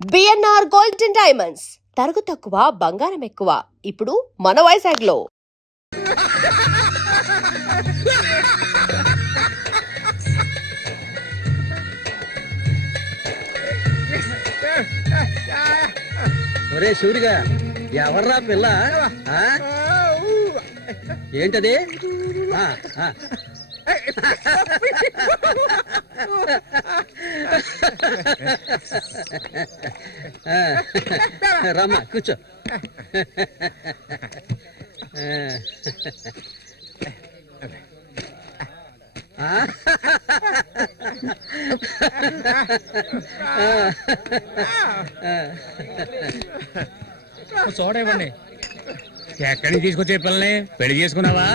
BNR gold and diamonds తరుగు తక్కువ బంగారం ఎక్కువ ఇప్పుడు మన వైజాగ్ లో. ఒరే సూరిగా ఎవర్రా పిల్ల? ఏంటది? రమ్మా కూర్చో. చూడండి ఎక్కడి నుంచి తీసుకొచ్చే పిల్లని పెళ్లి చేసుకున్నావా?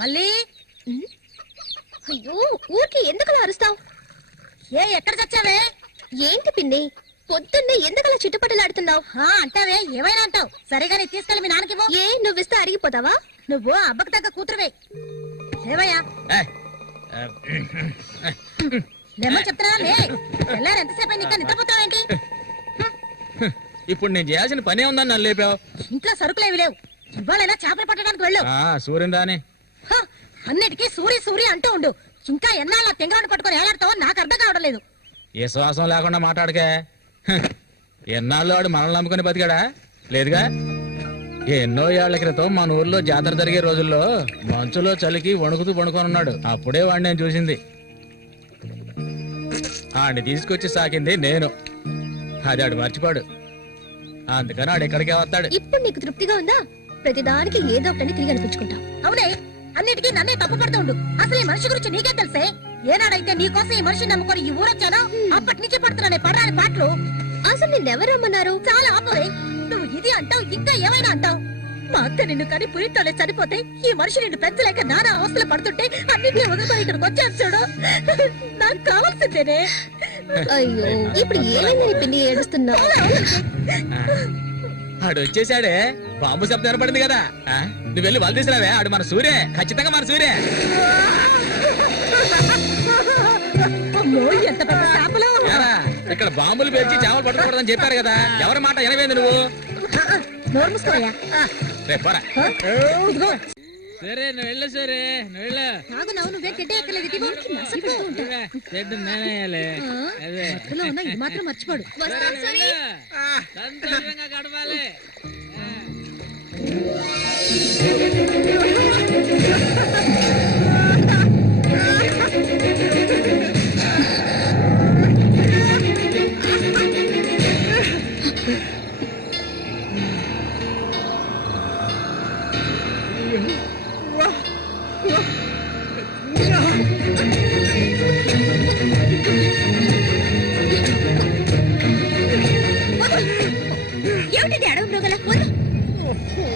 మళ్ళీ అయ్యో ఊరికి ఎందుకలా అరుస్తావు? ఎక్కడ చచ్చావే? ఏంటి పిన్ని పొద్దున్నే ఎందుకలా చిట్టుపట్టలాడుతున్నావు? అంటావే ఏమైనా అంటావు. సరిగానే తీసుకెళ్ళి మీ నాన్నకి ఏ నువ్విస్తే అరిగిపోతావా? నువ్వు అబ్బకు తగ్గ కూతురువే. ఏవయ్యా లేమని చెప్తున్నా ఎల్లారు ఎంతసేపు ఇంకా నిద్రపోతావేంటి? ఇప్పుడు నేను చేయాల్సిన పనే ఉందని నన్ను లేపావు. ఇంట్లో సరుకులేవి లేవు. ఇవాళైనా చేపలు పట్టడానికి వెళ్ళు. సూర్యుని రాని అన్నిటికీ సూరి సూరి అంటూ ఉండు. ఇంకా ఎన్నాళ్ళ తెంగరాడు పట్టుకొని ఏలాడతావో నాకు అర్థం కావడం లేదు. ఏ శ్వాసం లేకుండా మాట్లాడకే. ఎన్నాళ్ళు వాడు మనల్ని నమ్ముకుని బతికాడా? లేదుగా. ఎన్నో ఏళ్ల క్రితం మన ఊర్లో జాతర జరిగే రోజుల్లో మంచులో చలికి వణుకుతూ పడుకొని ఉన్నాడు. అప్పుడే వాడిని నేను చూసింది. ఆడిని తీసుకొచ్చి సాకింది నేను. అది ఆడు మర్చిపోడు. అందుకని ఆడు ఎక్కడికే వస్తాడు. ఇప్పుడు నీకు తృప్తిగా ఉందా? ప్రతిదానికి ఏదో ఒకటి తిరిగి అనిపించుకుంటావు. అవునే అన్నిటికీ నన్నే తప్పు పడుతుండు. అసలు ఈ మనిషి గురించి నీకే తెలుసే. ఏనాడైతే నీకోసం ఈ మనిషిని నమ్ముకొని ఈ ఊరొచ్చానో అప్పటి నుంచి పడుతున్నానే పడరాని పాటలు. అసలు నిన్నెవరమ్మన్నారు? చాలా ఆపవే. నువ్వు ఇది అంటావు, ఇంకా ఏమైనా అంటావు. మా అత్త నిన్ను కని పురితోనే చనిపోతే ఈ మనిషి నిన్ను పెంచలేక నానా అవస్థలు పడుతుంటే అన్నింటినీ వదులుకొని ఇక్కడికి వచ్చాను చూడు. నాకు కావాల్సిందేనే. అయ్యో ఇప్పుడు ఏమైందని పిన్ని ఏడుస్తున్నావు? ఆడు వచ్చేసాడే. బాంబు శబ్దం ఏర్పడింది కదా. నువ్వు వెళ్ళి వాళ్ళు తీసినావే. ఆడు మన సూర్య, ఖచ్చితంగా మన సూర్య. ఇక్కడ బాంబులు పేర్చి చేపలు పట్టుకోకూడదని చెప్పారు కదా. ఎవరి మాట ఎనవేంది నువ్వు? రేపరా సరే నువ్వు వెళ్ళు. సరే నువ్వు వెళ్ళు. నేనేయాలి. మాత్రం మర్చిపోడు. సంతోషంగా గడపాలి. ఏంటి అడవి మృగల వద్దు.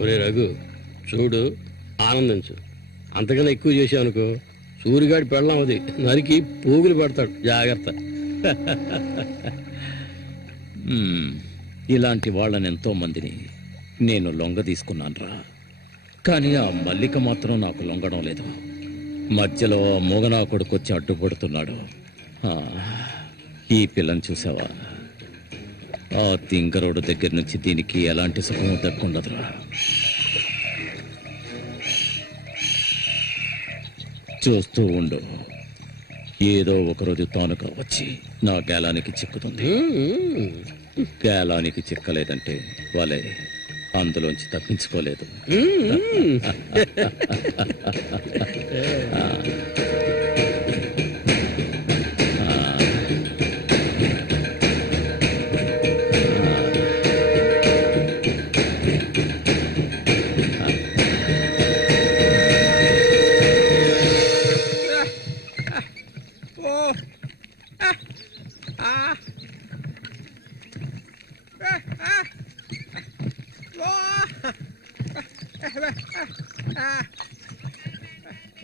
ఒరే రఘు చూడు, ఆనందించు. అంతకన్నా ఎక్కువ చేసావనుకో సూరిగాడి పెళ్ళం అది నరికి పోగులు పెడతాడు. జాగ్రత్త. ఇలాంటి వాళ్ళని ఎంతో మందిని నేను లొంగ తీసుకున్నానురా. కానీ ఆ మల్లిక మాత్రం నాకు లొంగడం లేదు. మధ్యలో ఆ మూగనా కొడుకు వచ్చి అడ్డుపడుతున్నాడు. ఈ పిల్లని చూసావా? ఆ తింగరోడు దగ్గర నుంచి దీనికి ఎలాంటి సుఖం దక్కుండదురా. చూస్తూ ఉండు, ఏదో ఒకరోజు తానుక వచ్చి నా గేలానికి చిక్కుతుంది. గేలానికి చిక్కలేదంటే వాళ్ళే అందులోంచి తప్పించుకోలేదు.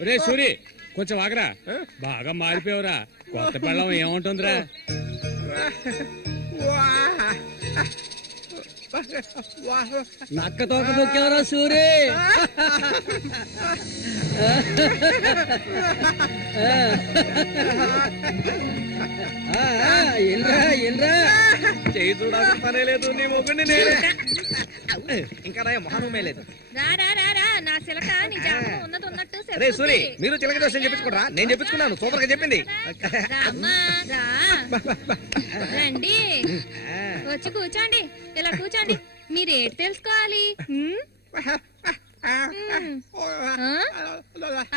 ఒరే సూరి, కొంచెం ఆగరా. బాగా మారిపోయావురా. కొత్త పెళ్ళం ఏముంటుందిరా? నక్క తోక దొక్కేవరా సూరి. చేయి చూడాల్సిన పనే లేదు. నీ మొగుడిని నేనే. ఇంకా రా మొహమే లేదు. రా రా రా రా, నా చిలక నీ జాతకం ఉన్నది ఉన్నట్టు రే సూరి, చెప్తుంది. మీరు చిలక దోషం చెప్పించుకోరా. నేను చెప్పించుకున్నాను. సూపర్ గా చెప్పింది. రామ్మా, రా. రండి, వచ్చి కూర్చోండి. ఇలా కూర్చోండి. మీరు ఏంటి తెలుసుకోవాలి?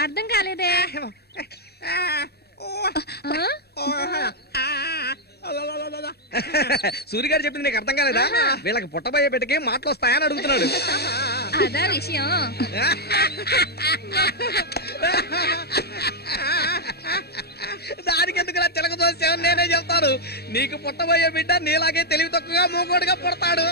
అర్థం కాలేదే? సూరి గారు చెప్పింది నీకు అర్థం కాలేదా? వీళ్ళకి పుట్టబోయే బిడ్డకి మాటలు వస్తాయని అడుగుతున్నాడు. అదా విషయం. దానికి ఎందుకు చిలక దోషం నేనే చెప్తాను. నీకు పుట్టబోయే బిడ్డ నీలాగే తెలివి తక్కువగా మూకోడుగా పుడతాడు.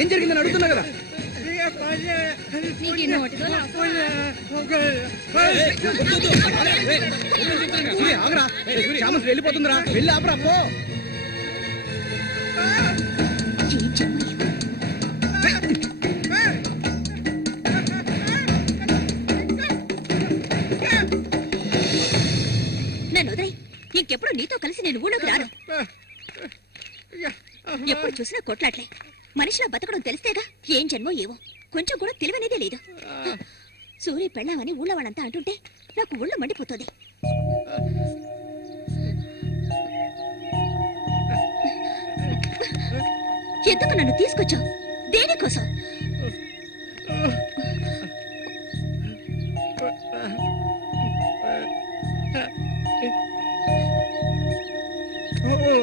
ఏం జరిగిందని అడుగుతున్నా కదా. నీకు ఈ నోటితో ఆగరా, వెళ్ళిపోతుందిరా. వెళ్ళి ఆపరా పో. ఇంకెప్పుడు నీతో కలిసి నేను ఊళ్ళోకి రాను. ఎప్పుడు చూసినా కొట్లాట్లే. మనిషిలా బతకడం తెలిస్తేగా. ఏం జన్మో ఏవో, కొంచెం కూడా తెలివనేదే లేదు. సూర్య పెళ్ళామని ఊళ్ళో వాళ్ళంతా అంటుంటే నాకు ఊళ్ళో మండిపోతుంది. ఎందుకు నన్ను తీసుకొచ్చావు? దేనికోసం? Oh